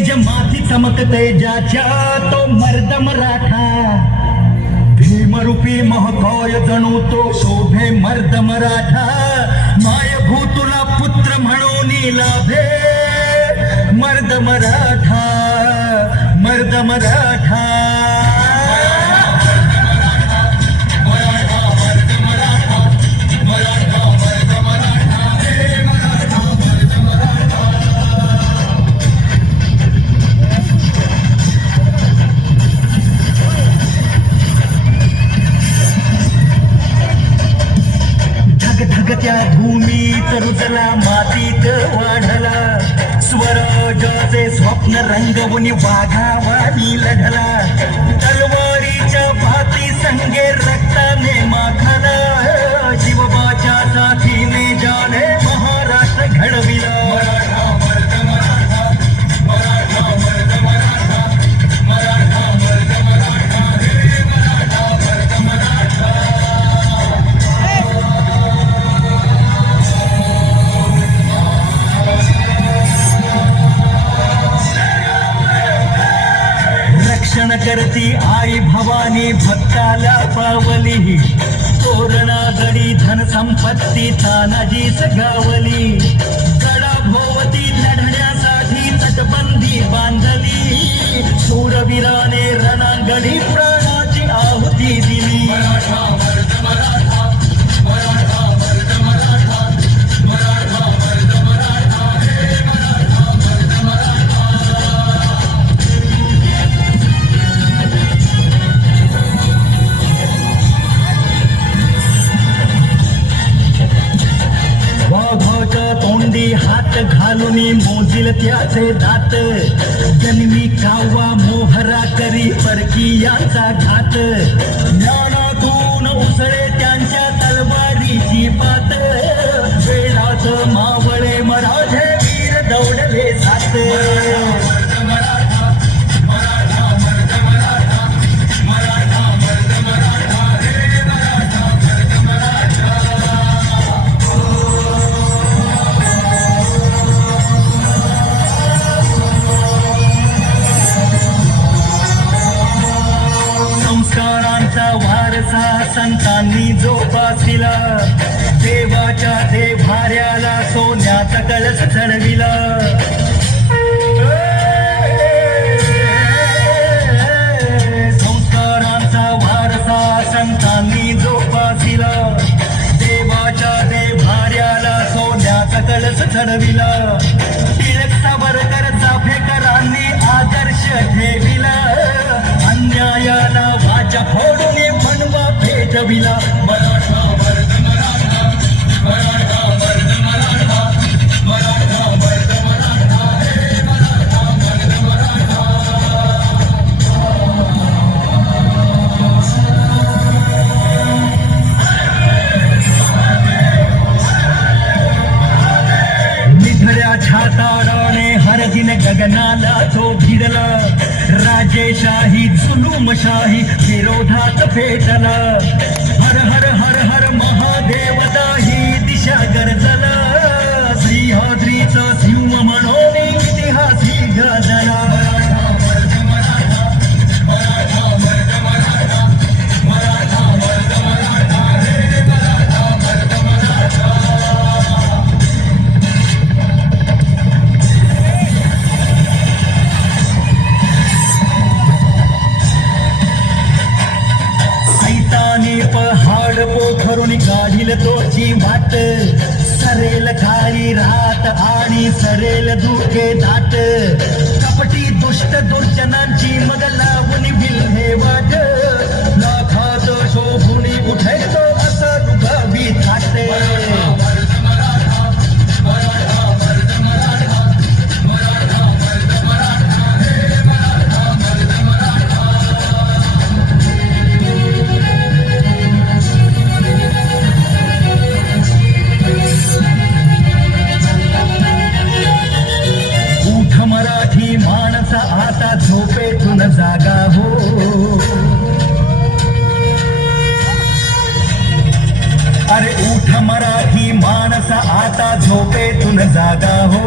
तेज माथी चमकते ज्याच्या तो मर्द मराठा भीमरूपी महाकाय जणू तो शोभे मर्द मराठा माय भूतुला पुत्र म्हणून लाभे मर्द मराठा मर्द मराठा त्या भूमीत रुजला मातीत वाढला स्वराजाचे स्वप्न रंगवून वाघावानी लढला तलवारीच्या भाती संगे रक्ताने माखला शिवबाच्या साथीने जाने महाराष्ट्र घडविला करती आई भवानी भक्ताला पावली तोरणा गडी धन संपत्ती तानाजीच गावली गडा भोवती लढण्यासाठी तटबंदी बांधली शूरवीराने रणांगणी प्राणाची आहुती दिली हात घालून मोजील त्याचे दात जन्मी कावा मोहरा करी परकीयांचा घात ज्ञानातून उसळे त्यांच्या तलवारीची पात वेळात मावळे मराठे वीर दौडले जात संतांनी जोपासिला देवाच्या देव्हाऱ्याला सोन्याचा कळस चढविला संस्कारांचा वारसा संतांनी जोपासिला देवाच्या देव्हाऱ्याला सोन्याचा कळस चढविला टिळक सावरकर चाफेकरांनी आदर्श ठेविला अन्यायाला वाचा फोडून बनवा भेटविला मराठा मर्द मराठा मराठा मर्द मराठा मराठा मर्द मराठा हे मराठा मर्द मराठा निधड्या छाताडाने हर दिन गगनाला तो भिडला राजेशाही जुलूमशाही विरोधात पेटला हर हर हर हर महादेवता ही दिशा गरजला सिंहाद्रीचा सिंह म्हणून इतिहासी गजला पोखरून काढील तोची वाट सरेल खाली रात आणि सरेल दुखे दाट कपटी दुष्ट दुर्जनांची मग लावून विल्हे वाट लाखात शोभुनी उठे तो असा दुखावी थाटे झोपेतून जागा हो अरे उठ मराठी माणसा आता झोपेतून जागा हो,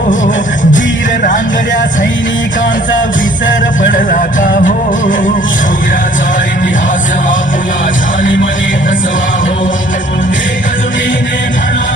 वीर रांगड्या सैनिकांचा विसर पडला का हो. शौर्याचा इतिहास आपुला झाली मध्ये हसवा हो, एकजुटीने म्हणा